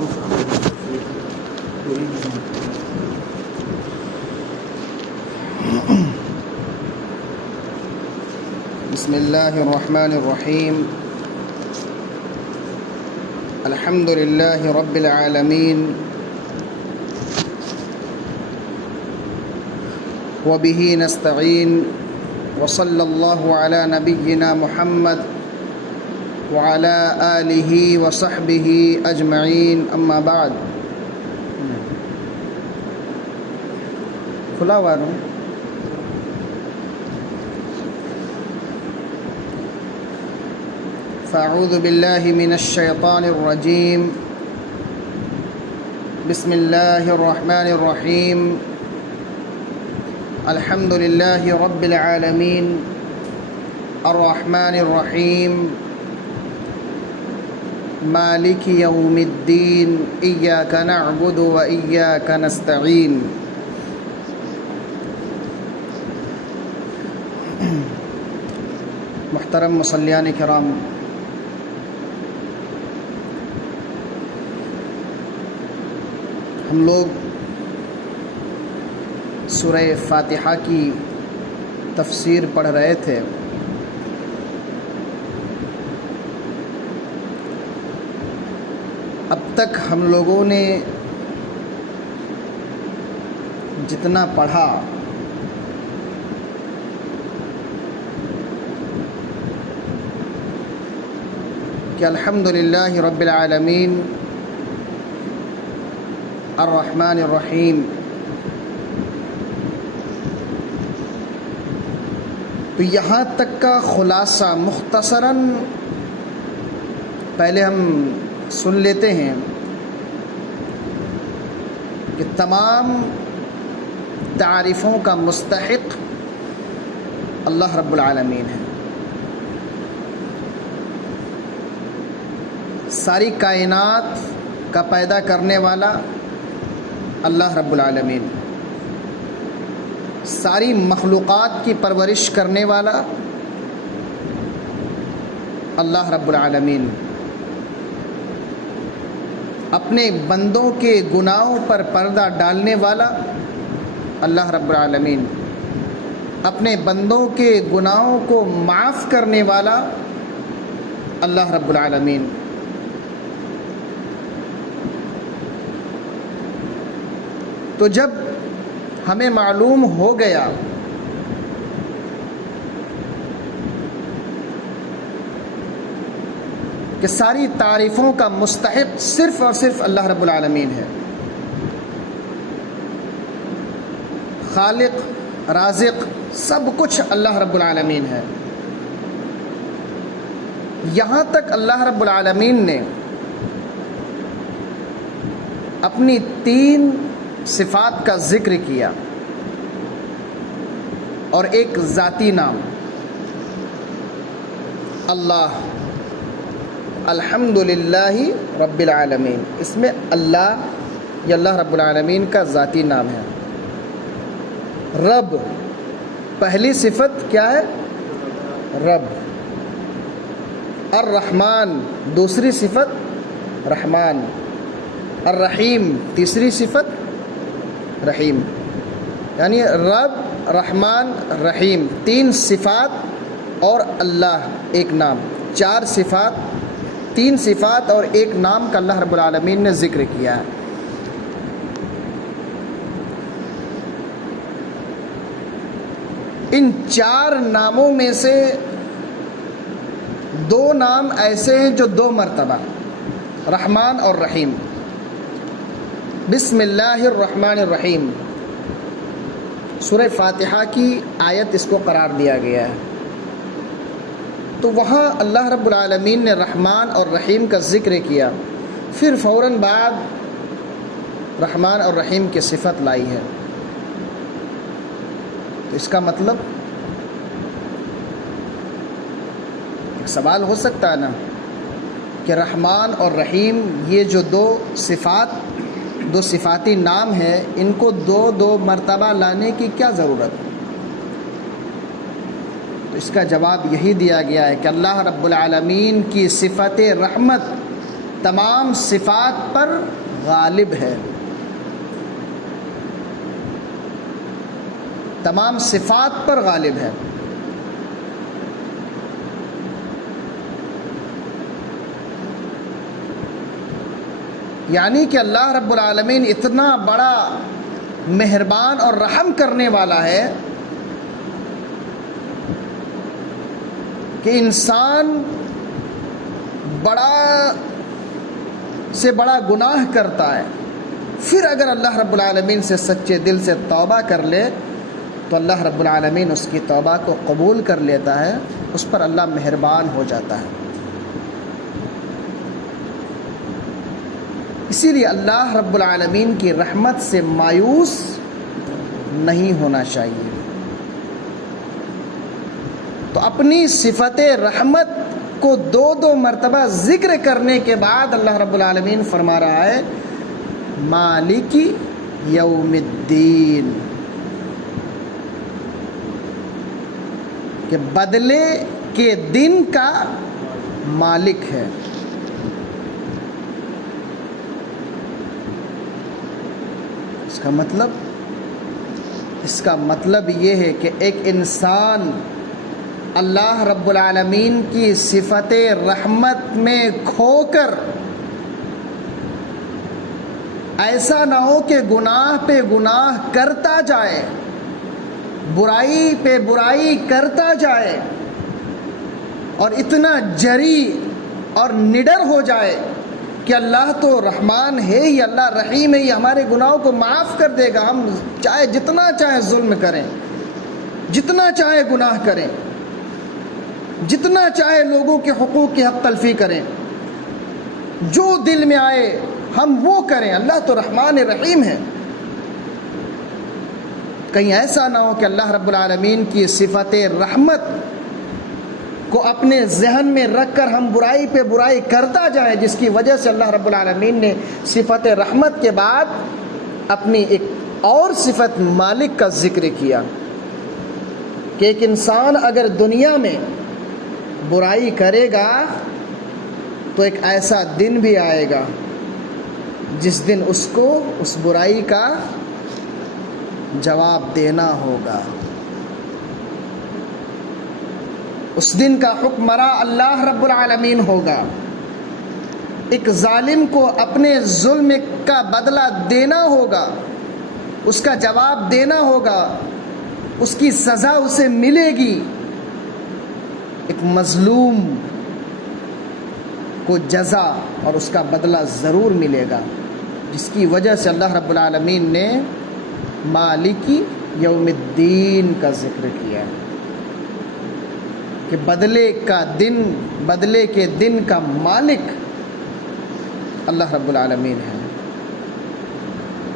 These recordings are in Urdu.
بسم اللہ الرحمن الرحیم الحمد للہ رب العالمین وبہ نستعین وصلی اللہ علی نبینا محمد وعلی آلہ وصحبہ اجمعین اما بعد. کھلا ہوا ہے. فاعوذ باللہ من الشیطان الرجیم بسم اللہ الرحمن الرحیم الحمد للہ رب العالمین الرحمن الرحیم مالک یوم الدین ایاک نعبد و ایاک نستعین. محترم مصلیان کرام، ہم لوگ سورہ فاتحہ کی تفسیر پڑھ رہے تھے. اب تک ہم لوگوں نے جتنا پڑھا کہ الحمدللہ رب العالمین الرحمن الرحیم، تو یہاں تک کا خلاصہ مختصراً پہلے ہم سن لیتے ہیں کہ تمام تعریفوں کا مستحق اللہ رب العالمین ہے. ساری کائنات کا پیدا کرنے والا اللہ رب العالمین، ساری مخلوقات کی پرورش کرنے والا اللہ رب العالمین، اپنے بندوں کے گناہوں پر پردہ ڈالنے والا اللہ رب العالمین، اپنے بندوں کے گناہوں کو معاف کرنے والا اللہ رب العالمین. تو جب ہمیں معلوم ہو گیا کہ ساری تعریفوں کا مستحق صرف اور صرف اللہ رب العالمین ہے، خالق رازق سب کچھ اللہ رب العالمین ہے، یہاں تک اللہ رب العالمین نے اپنی 3 صفات کا ذکر کیا اور ایک ذاتی نام اللہ، الحمدللہ رب العالمین. اس میں اللہ یہ اللہ رب العالمین کا ذاتی نام ہے. رب پہلی صفت کیا ہے؟ رب. الرحمن دوسری صفت رحمان. الرحیم تیسری صفت رحیم. یعنی رب رحمان رحیم 3 صفات اور اللہ ایک نام، 4 صفات 3 صفات اور ایک نام کا اللہ رب العالمین نے ذکر کیا ہے. ان 4 ناموں میں سے 2 نام ایسے ہیں جو 2 مرتبہ، رحمان اور رحیم. بسم اللہ الرحمن الرحیم سورہ فاتحہ کی آیت اس کو قرار دیا گیا ہے. تو وہاں اللہ رب العالمین نے رحمان اور رحیم کا ذکر کیا، پھر فوراً بعد رحمان اور رحیم کی صفت لائی ہے. تو اس کا مطلب ایک سوال ہو سکتا ہے نا کہ رحمان اور رحیم یہ جو 2 صفاتی نام ہیں، ان کو 2 مرتبہ لانے کی کیا ضرورت ہے؟ تو اس کا جواب یہی دیا گیا ہے کہ اللہ رب العالمین کی صفت رحمت تمام صفات پر غالب ہے، تمام صفات پر غالب ہے۔ یعنی کہ اللہ رب العالمین اتنا بڑا مہربان اور رحم کرنے والا ہے کہ انسان بڑا سے بڑا گناہ کرتا ہے، پھر اگر اللہ رب العالمین سے سچے دل سے توبہ کر لے تو اللہ رب العالمین اس کی توبہ کو قبول کر لیتا ہے، اس پر اللہ مہربان ہو جاتا ہے۔ اسی لیے اللہ رب العالمین کی رحمت سے مایوس نہیں ہونا چاہیے۔ تو اپنی صفت رحمت کو دو مرتبہ ذکر کرنے کے بعد اللہ رب العالمین فرما رہا ہے مالک یوم الدین، کہ بدلے کے دن کا مالک ہے۔ اس کا مطلب یہ ہے کہ ایک انسان اللہ رب العالمین کی صفت رحمت میں کھو کر ایسا نہ ہو کہ گناہ پہ گناہ کرتا جائے، برائی پہ برائی کرتا جائے اور اتنا جری اور نڈر ہو جائے کہ اللہ تو رحمان ہے ہی، اللہ رحیم ہے ہی، ہمارے گناہوں کو معاف کر دے گا، ہم چاہے جتنا چاہے ظلم کریں، جتنا چاہے گناہ کریں، جتنا چاہے لوگوں کے حقوق کی حق تلفی کریں، جو دل میں آئے ہم وہ کریں، اللہ تو رحمان رحیم ہے۔ کہیں ایسا نہ ہو کہ اللہ رب العالمین کی صفت رحمت کو اپنے ذہن میں رکھ کر ہم برائی پہ برائی کرتا جائیں، جس کی وجہ سے اللہ رب العالمین نے صفت رحمت کے بعد اپنی ایک اور صفت مالک کا ذکر کیا کہ ایک انسان اگر دنیا میں برائی کرے گا تو ایک ایسا دن بھی آئے گا جس دن اس کو اس برائی کا جواب دینا ہوگا۔ اس دن کا حکمراں اللہ رب العالمین ہوگا۔ ایک ظالم کو اپنے ظلم کا بدلہ دینا ہوگا، اس کا جواب دینا ہوگا، اس کی سزا اسے ملے گی۔ ایک مظلوم کو جزا اور اس کا بدلہ ضرور ملے گا، جس کی وجہ سے اللہ رب العالمین نے مالک یوم الدین کا ذکر کیا کہ بدلے کے دن کا مالک اللہ رب العالمین ہے۔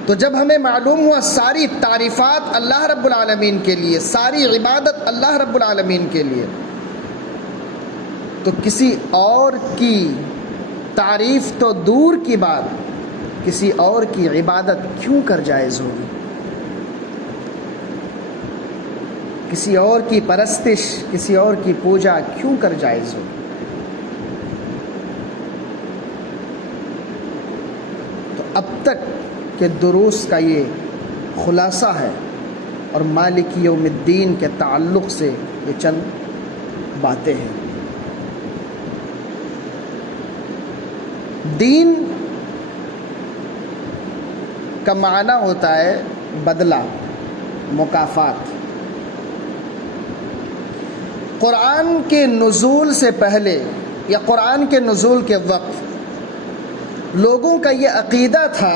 تو جب ہمیں معلوم ہوا ساری تعریفات اللہ رب العالمین کے لیے، ساری عبادت اللہ رب العالمین کے لیے، تو کسی اور کی تعریف تو دور کی بات، کسی اور کی عبادت کیوں کر جائز ہوگی؟ کسی اور کی پرستش، کسی اور کی پوجا کیوں کر جائز ہوگی؟ تو اب تک کے دروس کا یہ خلاصہ ہے، اور مالک یوم الدین کے تعلق سے یہ چند باتیں ہیں۔ دین کا معنی ہوتا ہے بدلہ، مکافات۔ قرآن کے نزول سے پہلے یا قرآن کے نزول کے وقت لوگوں کا یہ عقیدہ تھا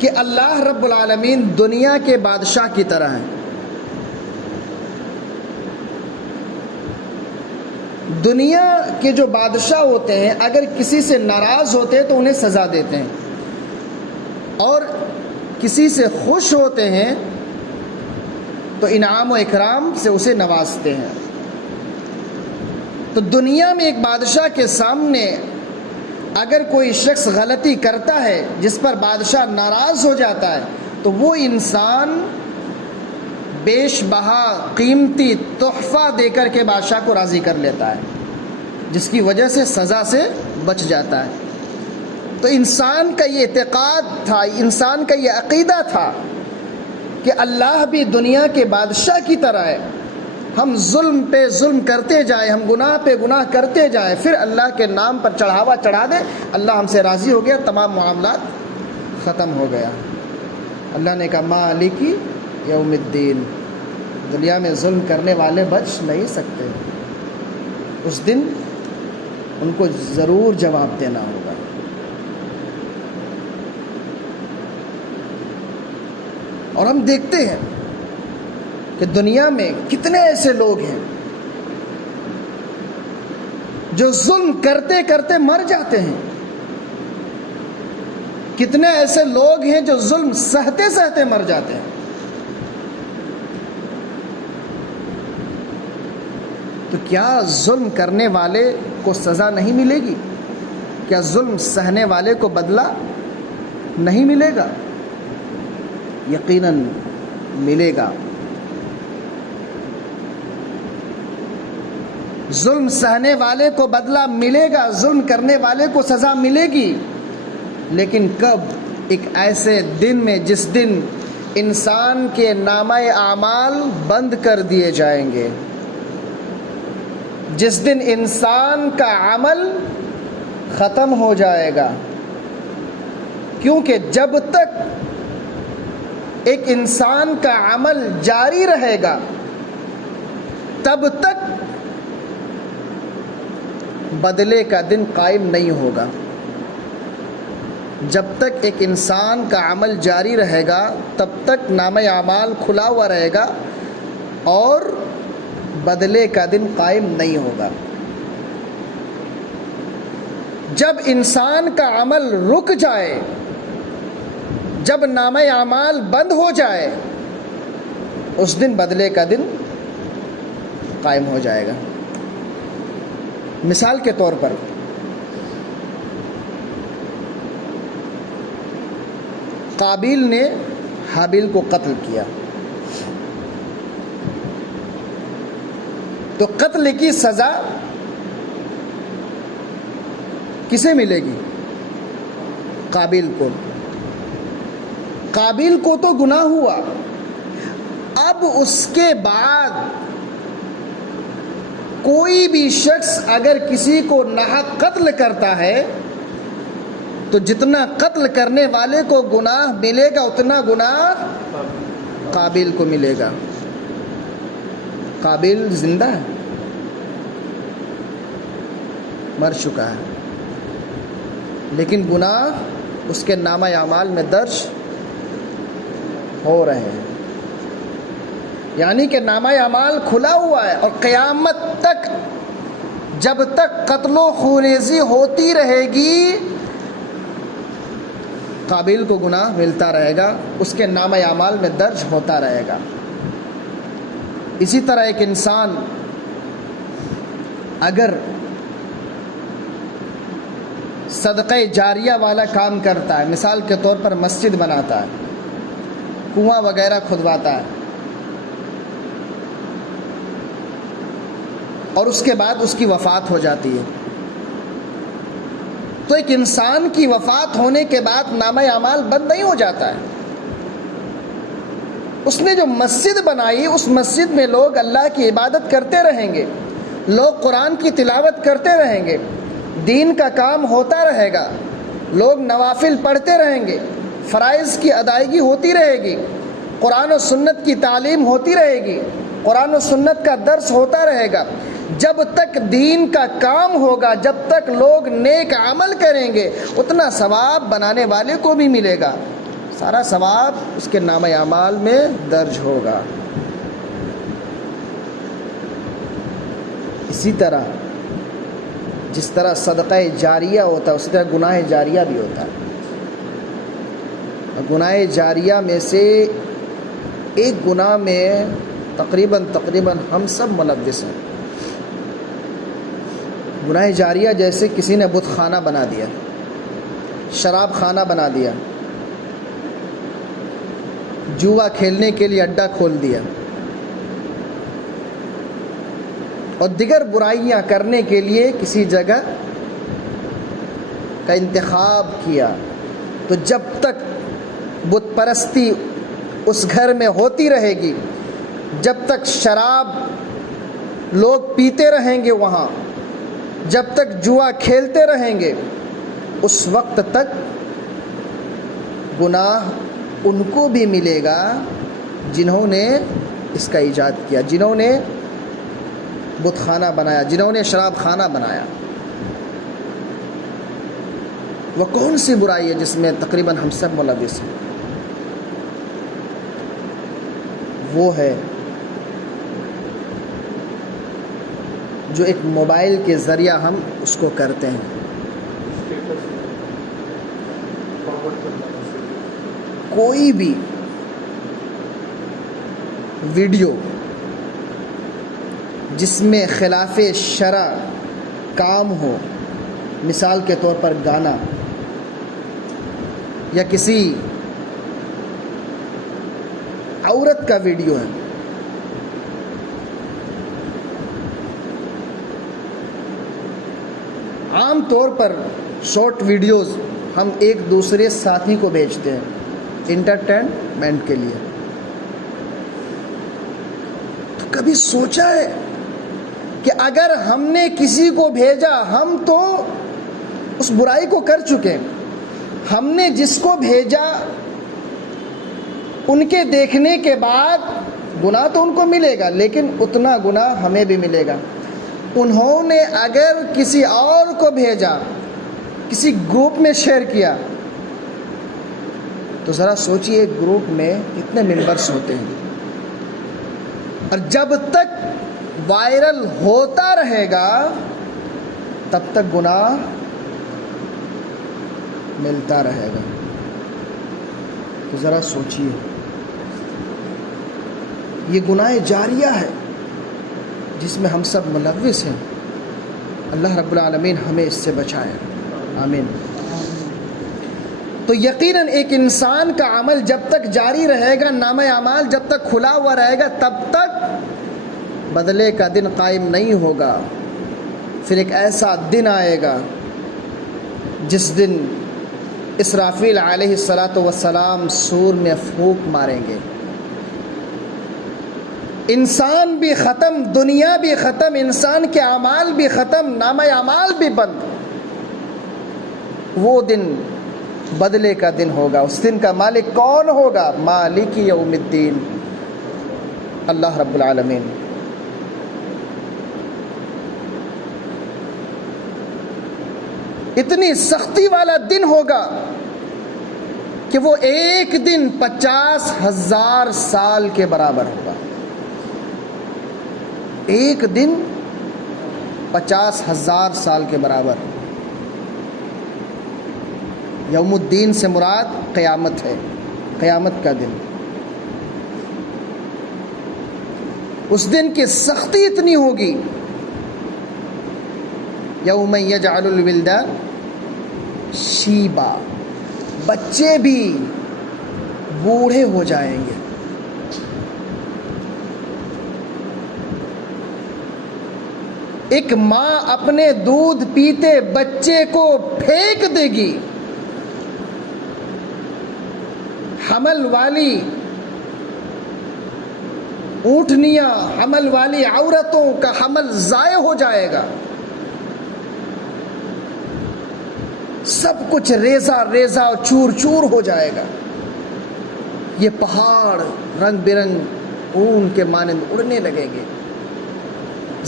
کہ اللہ رب العالمین دنیا کے بادشاہ کی طرح ہیں۔ دنیا کے جو بادشاہ ہوتے ہیں اگر کسی سے ناراض ہوتے ہیں تو انہیں سزا دیتے ہیں، اور کسی سے خوش ہوتے ہیں تو انعام و اکرام سے اسے نوازتے ہیں۔ تو دنیا میں ایک بادشاہ کے سامنے اگر کوئی شخص غلطی کرتا ہے جس پر بادشاہ ناراض ہو جاتا ہے تو وہ انسان بیش بہا قیمتی تحفہ دے کر کے بادشاہ کو راضی کر لیتا ہے۔ جس کی وجہ سے سزا سے بچ جاتا ہے۔ تو انسان کا یہ اعتقاد تھا، انسان کا یہ عقیدہ تھا کہ اللہ بھی دنیا کے بادشاہ کی طرح ہے، ہم ظلم پہ ظلم کرتے جائیں، ہم گناہ پہ گناہ کرتے جائیں، پھر اللہ کے نام پر چڑھاوا چڑھا دیں، اللہ ہم سے راضی ہو گیا، تمام معاملات ختم ہو گیا۔ اللہ نے کہا مالکی یوم الدین، دنیا میں ظلم کرنے والے بچ نہیں سکتے، اس دن ان کو ضرور جواب دینا ہوگا۔ اور ہم دیکھتے ہیں کہ دنیا میں کتنے ایسے لوگ ہیں جو ظلم کرتے کرتے مر جاتے ہیں، کتنے ایسے لوگ ہیں جو ظلم سہتے سہتے مر جاتے ہیں۔ تو کیا ظلم کرنے والے کو سزا نہیں ملے گی؟ کیا ظلم سہنے والے کو بدلہ نہیں ملے گا؟ یقیناً ملے گا۔ ظلم سہنے والے کو بدلہ ملے گا، ظلم کرنے والے کو سزا ملے گی، لیکن کب؟ ایک ایسے دن میں جس دن انسان کے نامہ اعمال بند کر دیے جائیں گے، جس دن انسان کا عمل ختم ہو جائے گا۔ کیونکہ جب تک ایک انسان کا عمل جاری رہے گا تب تک بدلے کا دن قائم نہیں ہوگا۔ جب تک ایک انسان کا عمل جاری رہے گا تب تک نامہ اعمال کھلا ہوا رہے گا اور بدلے کا دن قائم نہیں ہوگا۔ جب انسان کا عمل رک جائے، جب نامہ اعمال بند ہو جائے، اس دن بدلے کا دن قائم ہو جائے گا۔ مثال کے طور پر قابیل نے حابیل کو قتل کیا، تو قتل کی سزا کسے ملے گی؟ قابیل کو۔ قابیل کو تو گناہ ہوا، اب اس کے بعد کوئی بھی شخص اگر کسی کو ناحق قتل کرتا ہے تو جتنا قتل کرنے والے کو گناہ ملے گا اتنا گناہ قابیل کو ملے گا۔ قابیل زندہ ہے، مر چکا ہے، لیکن گناہ اس کے نامہ اعمال میں درج ہو رہے ہیں، یعنی کہ نامہ اعمال کھلا ہوا ہے، اور قیامت تک جب تک قتل و خونریزی ہوتی رہے گی قابیل کو گناہ ملتا رہے گا، اس کے نامہ اعمال میں درج ہوتا رہے گا۔ اسی طرح ایک انسان اگر صدقہ جاریہ والا کام کرتا ہے، مثال کے طور پر مسجد بناتا ہے، کنواں وغیرہ کھدواتا ہے، اور اس کے بعد اس کی وفات ہو جاتی ہے، تو ایک انسان کی وفات ہونے کے بعد نامہ اعمال بند نہیں ہو جاتا ہے۔ اس نے جو مسجد بنائی، اس مسجد میں لوگ اللہ کی عبادت کرتے رہیں گے، لوگ قرآن کی تلاوت کرتے رہیں گے، دین کا کام ہوتا رہے گا، لوگ نوافل پڑھتے رہیں گے، فرائض کی ادائیگی ہوتی رہے گی، قرآن و سنت کی تعلیم ہوتی رہے گی، قرآن و سنت کا درس ہوتا رہے گا۔ جب تک دین کا کام ہوگا، جب تک لوگ نیک عمل کریں گے، اتنا ثواب بنانے والے کو بھی ملے گا، سارا ثواب اس کے نامہ اعمال میں درج ہوگا۔ اسی طرح جس طرح صدقہ جاریہ ہوتا ہے اسی طرح گناہ جاریہ بھی ہوتا ہے۔ گناہ جاریہ میں سے ایک گناہ میں تقریباً ہم سب ملوث ہیں۔ گناہ جاریہ جیسے کسی نے بت خانہ بنا دیا، شراب خانہ بنا دیا، جوا کھیلنے کے لیے اڈا کھول دیا، اور دیگر برائیاں کرنے کے لیے کسی جگہ کا انتخاب کیا، تو جب تک بت پرستی اس گھر میں ہوتی رہے گی، جب تک شراب لوگ پیتے رہیں گے وہاں، جب تک جوا کھیلتے رہیں گے، اس وقت تک گناہ ان کو بھی ملے گا جنہوں نے اس کا ایجاد کیا، جنہوں نے بت خانہ بنایا، جنہوں نے شراب خانہ بنایا۔ وہ کون سی برائی ہے جس میں تقریباً ہم سب ملوث ہیں؟ وہ ہے جو ایک موبائل کے ذریعہ ہم اس کو کرتے ہیں۔ کوئی بھی ویڈیو جس میں خلاف شرع کام ہو، مثال کے طور پر گانا یا کسی عورت کا ویڈیو ہے، عام طور پر شارٹ ویڈیوز ہم ایک دوسرے ساتھی کو بھیجتے ہیں انٹرٹینمنٹ کے لیے۔ تو کبھی سوچا ہے کہ اگر ہم نے کسی کو بھیجا، ہم تو اس برائی کو کر چکے، ہم نے جس کو بھیجا ان کے دیکھنے کے بعد گناہ تو ان کو ملے گا، لیکن اتنا گناہ ہمیں بھی ملے گا۔ انہوں نے اگر کسی اور کو بھیجا، کسی گروپ میں شیئر کیا، تو ذرا سوچئے ایک گروپ میں کتنے ممبرس ہوتے ہیں، اور جب تک وائرل ہوتا رہے گا تب تک گناہ ملتا رہے گا۔ تو ذرا سوچئے، یہ گناہ جاریہ ہے جس میں ہم سب ملوث ہیں۔ اللہ رب العالمین ہمیں اس سے بچائے، آمین۔ تو یقیناً ایک انسان کا عمل جب تک جاری رہے گا، نامہ اعمال جب تک کھلا ہوا رہے گا، تب تک بدلے کا دن قائم نہیں ہوگا۔ پھر ایک ایسا دن آئے گا جس دن اسرافیل علیہ الصلاۃ والسلام سور میں پھونک ماریں گے، انسان بھی ختم، دنیا بھی ختم، انسان کے اعمال بھی ختم، نامہ اعمال بھی بند۔ وہ دن بدلے کا دن ہوگا۔ اس دن کا مالک کون ہوگا؟ مالک یوم الدین، اللہ رب العالمین۔ اتنی سختی والا دن ہوگا کہ وہ ایک دن 50,000 سال کے برابر ہوگا۔ ایک دن 50,000 سال کے برابر۔ یوم الدین سے مراد قیامت ہے، قیامت کا دن۔ اس دن کی سختی اتنی ہوگی، یوم یجعل الولدان شیبا، بچے بھی بوڑھے ہو جائیں گے۔ ایک ماں اپنے دودھ پیتے بچے کو پھینک دے گی، حمل والی اونٹنیاں، حمل والی عورتوں کا حمل ضائع ہو جائے گا، سب کچھ ریزہ ریزہ اور چور چور ہو جائے گا۔ یہ پہاڑ رنگ برنگ اون کے مانند اڑنے لگیں گے،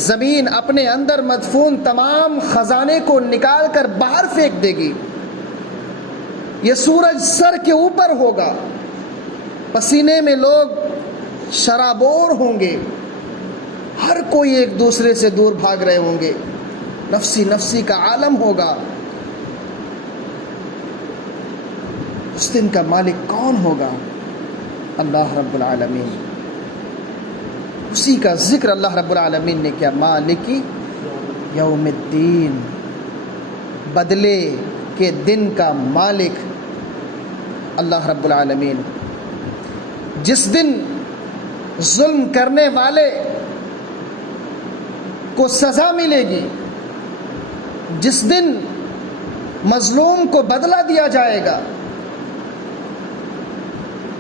زمین اپنے اندر مدفون تمام خزانے کو نکال کر باہر پھینک دے گی، یہ سورج سر کے اوپر ہوگا، پسینے میں لوگ شرابور ہوں گے، ہر کوئی ایک دوسرے سے دور بھاگ رہے ہوں گے، نفسی نفسی کا عالم ہوگا۔ اس دن کا مالک کون ہوگا؟ اللہ رب العالمین۔ اسی کا ذکر اللہ رب العالمین نے کیا، مالک یوم الدین، بدلے کے دن کا مالک اللہ رب العالمین۔ جس دن ظلم کرنے والے کو سزا ملے گی، جس دن مظلوم کو بدلہ دیا جائے گا۔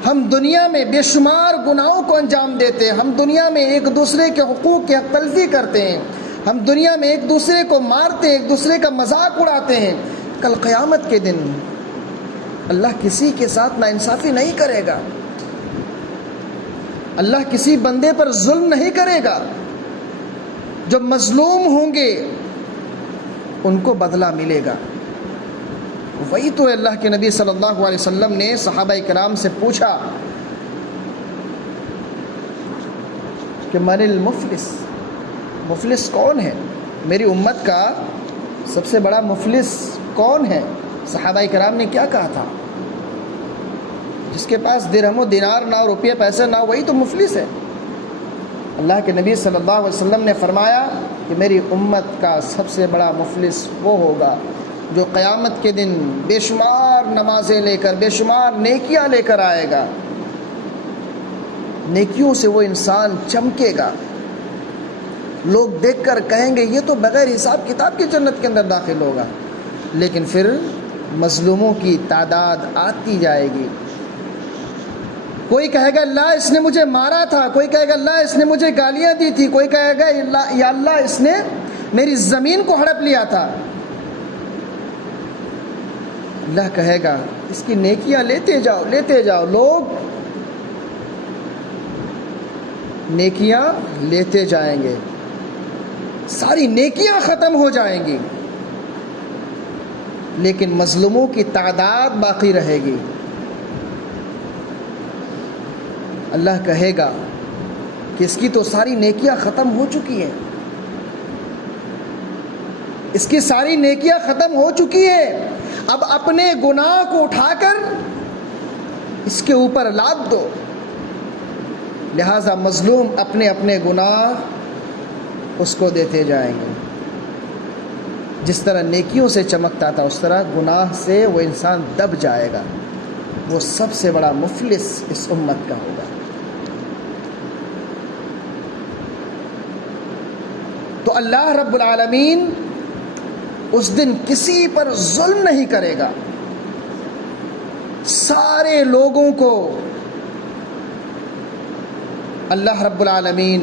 ہم دنیا میں بے شمار گناہوں کو انجام دیتے ہیں، ہم دنیا میں ایک دوسرے کے حقوق کی حق تلفی کرتے ہیں، ہم دنیا میں ایک دوسرے کو مارتے ہیں، ایک دوسرے کا مذاق اڑاتے ہیں۔ کل قیامت کے دن اللہ کسی کے ساتھ ناانصافی نہیں کرے گا، اللہ کسی بندے پر ظلم نہیں کرے گا۔ جو مظلوم ہوں گے ان کو بدلہ ملے گا۔ وہی تو اللہ کے نبی صلی اللہ علیہ وسلم نے صحابہ کرام سے پوچھا کہ من المفلس، مفلس کون ہے؟ میری امت کا سب سے بڑا مفلس کون ہے؟ صحابہ کرام نے کیا کہا تھا؟ جس کے پاس درہم و دینار نہ ہو، روپیہ پیسہ نہ ہو، وہی تو مفلس ہے۔ اللہ کے نبی صلی اللہ علیہ وسلم نے فرمایا کہ میری امت کا سب سے بڑا مفلس وہ ہوگا جو قیامت کے دن بے شمار نمازیں لے کر، بے شمار نیکیاں لے کر آئے گا۔ نیکیوں سے وہ انسان چمکے گا، لوگ دیکھ کر کہیں گے یہ تو بغیر حساب کتاب کی جنت کے اندر داخل ہوگا۔ لیکن پھر مظلوموں کی تعداد آتی جائے گی۔ کوئی کہے گا اللہ اس نے مجھے مارا تھا، کوئی کہے گا اللہ اس نے مجھے گالیاں دی تھی، کوئی کہے گا یا اللہ اس نے میری زمین کو ہڑپ لیا تھا۔ اللہ کہے گا اس کی نیکیاں لیتے جاؤ، لیتے جاؤ۔ لوگ نیکیاں لیتے جائیں گے، ساری نیکیاں ختم ہو جائیں گی، لیکن مظلوموں کی تعداد باقی رہے گی۔ اللہ کہے گا کہ اس کی تو ساری نیکیاں ختم ہو چکی ہیں، اس کی ساری نیکیاں ختم ہو چکی ہیں، اب اپنے گناہ کو اٹھا کر اس کے اوپر لاد دو۔ لہذا مظلوم اپنے اپنے گناہ اس کو دیتے جائیں گے۔ جس طرح نیکیوں سے چمکتا تھا اس طرح گناہ سے وہ انسان دب جائے گا، وہ سب سے بڑا مفلس اس امت کا ہوگا۔ تو اللہ رب العالمین اس دن کسی پر ظلم نہیں کرے گا، سارے لوگوں کو اللہ رب العالمین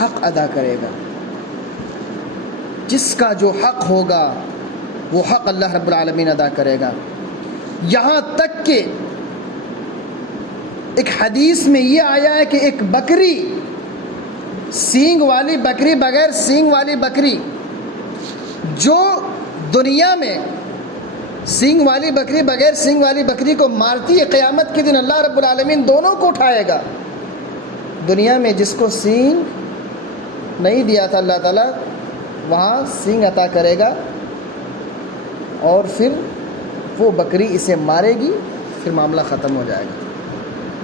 حق ادا کرے گا۔ جس کا جو حق ہوگا وہ حق اللہ رب العالمین ادا کرے گا۔ یہاں تک کہ ایک حدیث میں یہ آیا ہے کہ ایک بکری، سینگ والی بکری، بغیر سینگ والی بکری، جو دنیا میں سینگ والی بکری بغیر سینگ والی بکری کو مارتی ہے، قیامت کے دن اللہ رب العالمین دونوں کو اٹھائے گا۔ دنیا میں جس کو سینگ نہیں دیا تھا اللہ تعالیٰ، وہاں سینگ عطا کرے گا، اور پھر وہ بکری اسے مارے گی، پھر معاملہ ختم ہو جائے گا۔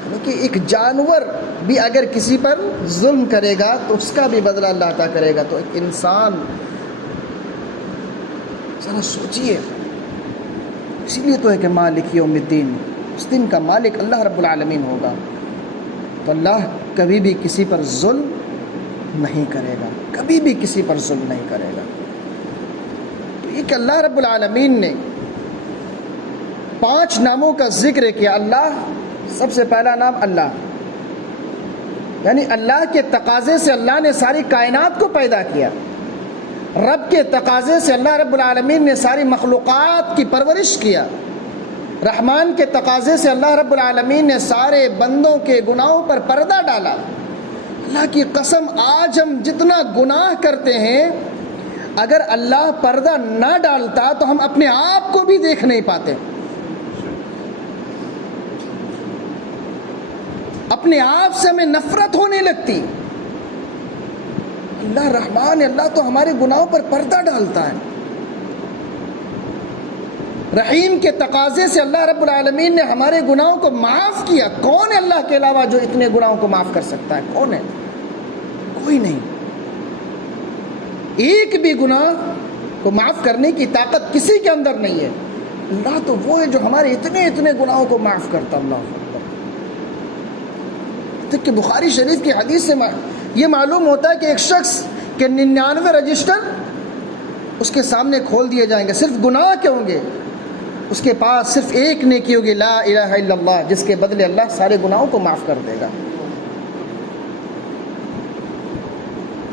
کیونکہ ایک جانور بھی اگر کسی پر ظلم کرے گا تو اس کا بھی بدلہ اللہ عطا کرے گا۔ تو ایک انسان ذرا سوچئے، اسی لیے تو ہے کہ مالک یوم الدین، اس دن کا مالک اللہ رب العالمین ہوگا۔ تو اللہ کبھی بھی کسی پر ظلم نہیں کرے گا، کبھی بھی کسی پر ظلم نہیں کرے گا۔ تو یہ کہ اللہ رب العالمین نے 5 ناموں کا ذکر کیا۔ اللہ، سب سے پہلا نام اللہ، یعنی اللہ کے تقاضے سے اللہ نے ساری کائنات کو پیدا کیا۔ رب کے تقاضے سے اللہ رب العالمین نے ساری مخلوقات کی پرورش کیا۔ رحمان کے تقاضے سے اللہ رب العالمین نے سارے بندوں کے گناہوں پر پردہ ڈالا۔ اللہ کی قسم، آج ہم جتنا گناہ کرتے ہیں، اگر اللہ پردہ نہ ڈالتا تو ہم اپنے آپ کو بھی دیکھ نہیں پاتے، اپنے آپ سے ہمیں نفرت ہونے لگتی۔ اللہ رحمان ہے، اللہ تو ہمارے گناہوں پر پردہ ڈالتا ہے۔ رحیم کے تقاضے سے اللہ رب العالمین نے ہمارے گناہوں کو معاف کیا۔ کون ہے اللہ کے علاوہ جو اتنے گناہوں کو معاف کر سکتا ہے؟ کون ہے؟ کوئی نہیں۔ ایک بھی گناہ کو معاف کرنے کی طاقت کسی کے اندر نہیں ہے۔ اللہ تو وہ ہے جو ہمارے اتنے گناہوں کو معاف کرتا۔ اللہ کہ بخاری شریف کی حدیث سے یہ معلوم ہوتا ہے کہ ایک شخص کے 99 رجسٹر اس کے سامنے کھول دیے جائیں گے، صرف گناہ کے ہوں گے، اس کے پاس صرف ایک نیکی ہوگی، لا الہ الا اللہ، جس کے بدلے اللہ سارے گناہوں کو معاف کر دے گا۔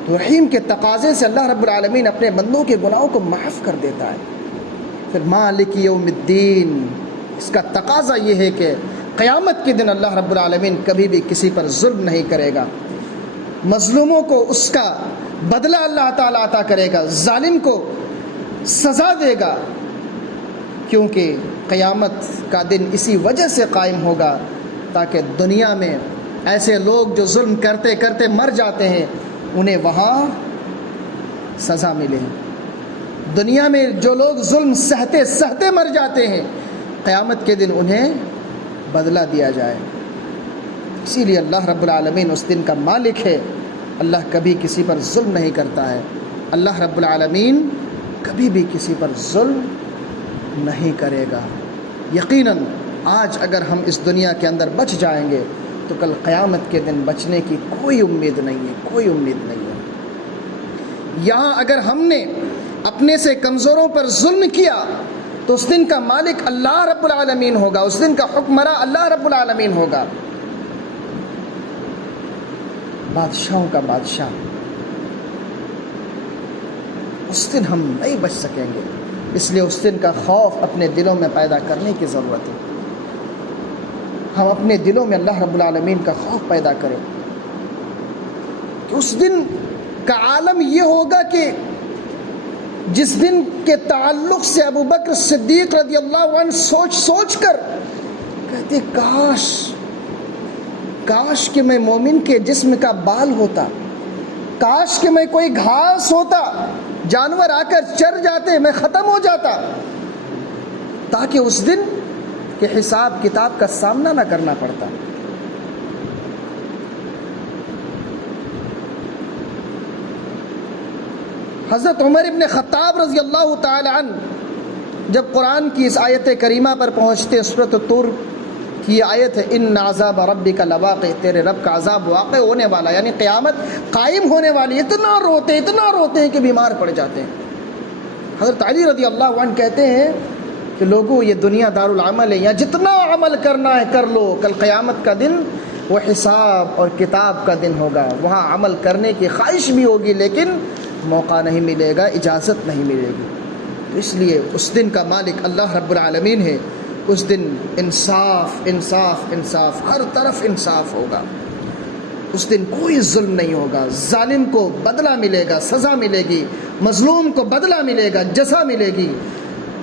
تو رحیم کے تقاضے سے اللہ رب العالمین اپنے بندوں کے گناہوں کو معاف کر دیتا ہے۔ پھر مالک یوم الدین، اس کا تقاضا یہ ہے کہ قیامت کے دن اللہ رب العالمین کبھی بھی کسی پر ظلم نہیں کرے گا، مظلوموں کو اس کا بدلہ اللہ تعالیٰ عطا کرے گا، ظالم کو سزا دے گا، کیونکہ قیامت کا دن اسی وجہ سے قائم ہوگا تاکہ دنیا میں ایسے لوگ جو ظلم کرتے کرتے مر جاتے ہیں انہیں وہاں سزا ملے۔ دنیا میں جو لوگ ظلم سہتے سہتے مر جاتے ہیں قیامت کے دن انہیں بدلہ دیا جائے۔ اسی لیے اللہ رب العالمین اس دن کا مالک ہے، اللہ کبھی کسی پر ظلم نہیں کرتا ہے، اللہ رب العالمین کبھی بھی کسی پر ظلم نہیں کرے گا۔ یقیناً آج اگر ہم اس دنیا کے اندر بچ جائیں گے تو کل قیامت کے دن بچنے کی کوئی امید نہیں ہے، کوئی امید نہیں ہے۔ یہاں اگر ہم نے اپنے سے کمزوروں پر ظلم کیا تو اس دن کا مالک اللہ رب العالمین ہوگا، اس دن کا حکمراں اللہ رب العالمین ہوگا، بادشاہوں کا بادشاہ۔ اس دن ہم نہیں بچ سکیں گے، اس لیے اس دن کا خوف اپنے دلوں میں پیدا کرنے کی ضرورت ہے۔ ہم اپنے دلوں میں اللہ رب العالمین کا خوف پیدا کریں کہ اس دن کا عالم یہ ہوگا کہ جس دن کے تعلق سے ابو بکر صدیق رضی اللہ عنہ سوچ سوچ کر کہتے کاش کہ میں مومن کے جسم کا بال ہوتا، کاش کہ میں کوئی گھاس ہوتا، جانور آ کر چر جاتے، میں ختم ہو جاتا، تاکہ اس دن کے حساب کتاب کا سامنا نہ کرنا پڑتا۔ حضرت عمر ابن خطاب رضی اللہ تعالی عنہ جب قرآن کی اس آیت کریمہ پر پہنچتے، سورۃ الطور کی آیت ہے، ان عذاب ربک لواقع، تیرے رب کا عذاب واقع ہونے والا، یعنی قیامت قائم ہونے والی۔ اتنا روتے ہیں کہ بیمار پڑ جاتے ہیں۔ حضرت علی رضی اللہ عنہ کہتے ہیں کہ لوگوں یہ دنیا دارالعمل ہے، یہاں جتنا عمل کرنا ہے کر لو، کل قیامت کا دن وہ حساب اور کتاب کا دن ہوگا، وہاں عمل کرنے کی خواہش بھی ہوگی لیکن موقع نہیں ملے گا، اجازت نہیں ملے گی۔ تو اس لیے اس دن کا مالک اللہ رب العالمین ہے، اس دن انصاف انصاف انصاف، ہر طرف انصاف ہوگا، اس دن کوئی ظلم نہیں ہوگا، ظالم کو بدلہ ملے گا، سزا ملے گی، مظلوم کو بدلہ ملے گا، جزا ملے گی۔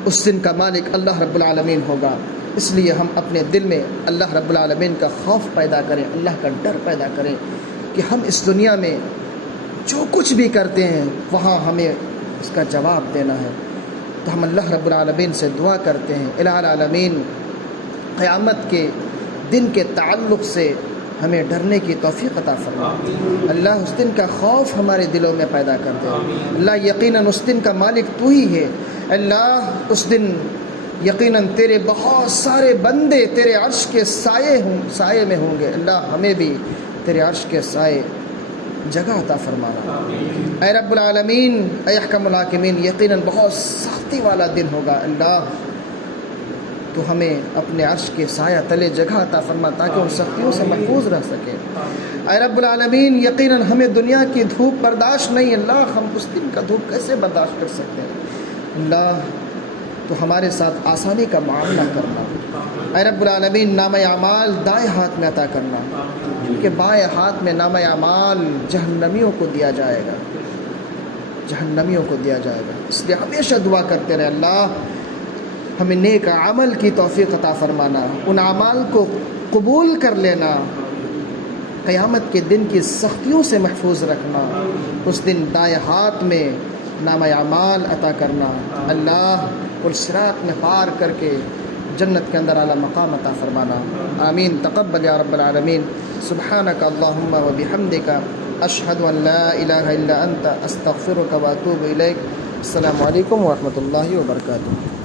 اس دن کا مالک اللہ رب العالمین ہوگا۔ اس لیے ہم اپنے دل میں اللہ رب العالمین کا خوف پیدا کریں، اللہ کا ڈر پیدا کریں کہ ہم اس دنیا میں جو کچھ بھی کرتے ہیں وہاں ہمیں اس کا جواب دینا ہے۔ تو ہم اللہ رب العالمین سے دعا کرتے ہیں، الہ العالمین قیامت کے دن کے تعلق سے ہمیں ڈرنے کی توفیق عطا فرما۔ اللہ اس دن کا خوف ہمارے دلوں میں پیدا کر دے۔ اللہ یقیناً اس دن کا مالک تو ہی ہے۔ اللہ اس دن یقیناً تیرے بہت سارے بندے تیرے عرش کے سائے میں ہوں گے۔ اللہ ہمیں بھی تیرے عرش کے سائے جگہ عطا فرمانا۔ اے رب العالمین، اے احکم الحاکمین، یقیناً بہت سختی والا دن ہوگا۔ اللہ تو ہمیں اپنے عرش کے سایہ تلے جگہ عطا فرما تاکہ ان سختیوں سے محفوظ رہ سکے۔ اے رب العالمین، یقیناً ہمیں دنیا کی دھوپ برداشت نہیں، اللہ ہم اس دن کا دھوپ کیسے برداشت کر سکتے ہیں؟ اللہ تو ہمارے ساتھ آسانی کا معاملہ کرنا۔ اے رب العالمین، نامہ اعمال دائیں ہاتھ میں عطا کرنا، کیونکہ بائیں ہاتھ میں نامہ اعمال جہنمیوں کو دیا جائے گا، جہنمیوں کو دیا جائے گا۔ اس لیے ہمیشہ دعا کرتے رہے، اللہ ہمیں نیک عمل کی توفیق عطا فرمانا، ان اعمال کو قبول کر لینا، قیامت کے دن کی سختیوں سے محفوظ رکھنا، اس دن دائیں ہاتھ میں نامہ اعمال عطا کرنا۔ اللہ پل صراط میں پار کر کے جنت کے اندر اعلیٰ مقام عطا فرمانا۔ آمین۔ تقبل یا رب العالمین۔ سبحانک اللہم و بحمدک، اشہد ان لا الہ الا انت، استغفرک و اتوب الیک۔ السلام علیکم ورحمۃ اللہ وبرکاتہ۔